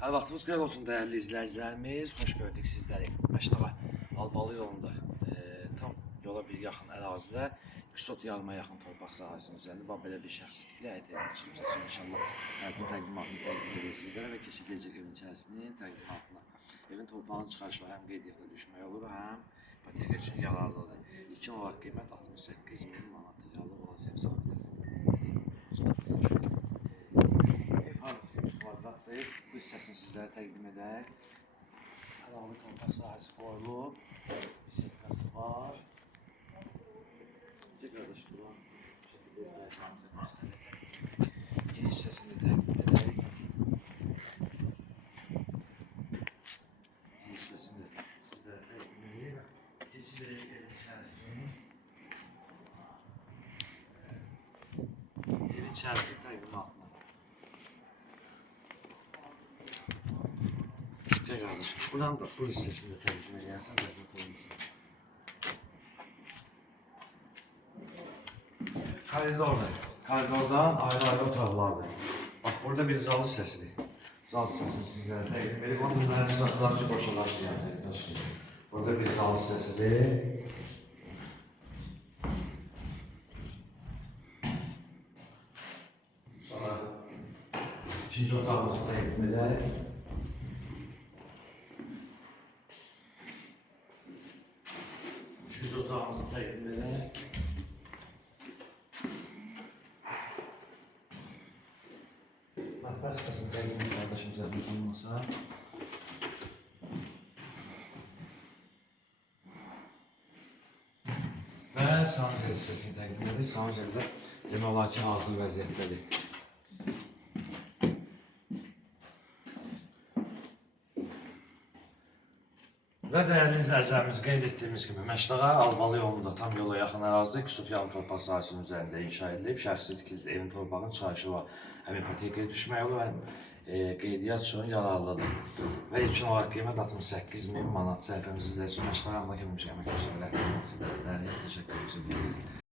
Hər vaxtınız xeyir olsun dəyərli izləyicilərimiz. Xoş gördük sizləri. Məştağa Albalı yolunda tam yola bir yaxın ərazidə 200 yarıma yaxın torpaq sahəsinin üzərində belə bir şəxsizliklə həyata çıxımsa üçün inşallah həyatın təqdimatını təqdim edəcək sizlərə və keçiriləcək evin içərisinin təqdimatına. Evin torpağının çıxarışı həm qeydiyyata düşmək olur, həm ipoteka üçün yararlıdır. İlkin olaraq qiymət 68.000 manat. Yalnız olan sevsam bu hissəsini sizlərə təqdim edək. Əlavə torpaq sahəsi qoyulub, bir sekası var. Qardaş, buran bu şəkildə izləyicilərimizə göstərək. İkinci hissəsini təqdim edək. İkinci hissəsini sizlərə təqdim edək. Keçirik evin içərisini. Evin içərisini təqdimatına. Kardeşim, buradan da bu hissesini təqdim edərsən, zəhmət olmasın. Koridordan ayrı-ayrı otaqlardır. Bak, burada bir zal hissəsidir. Zal hissəsini sizlərə təqdim edib, bunların zatları ki, boşalaşdırır. Burada bir zal hissəsidir. Sonra ikinci otağımızı təqdim edək. Üçüncü otağımızı təqdim edək. Mətbəx hissəsini təqdim edək qardaşım, zəhmət olmasa. Və sanuzel hissəsini təqdim edək. Sanuzeldə demək olar ki, hazır vəziyyətdədir. Və dəyərli izləyicilərimiz, qeyd etdiyimiz kimi Məştağa Albalı yolunda tam yola yaxın ərazidə 200 yarım torpaq sahəsinin üzərində inşa edilib. Şəxsi tikili evin torpağının çıxarışı var. Həm ipotekaya düşmək olur, həm qeydiyyat üçün yararlıdır. Və ilkin olaraq qiymət 68.000 manat. Səhifəmizi izləyəcək Məştağa Albalı kimi əməkdaşlarla sizlərə təşəkkür edirəm.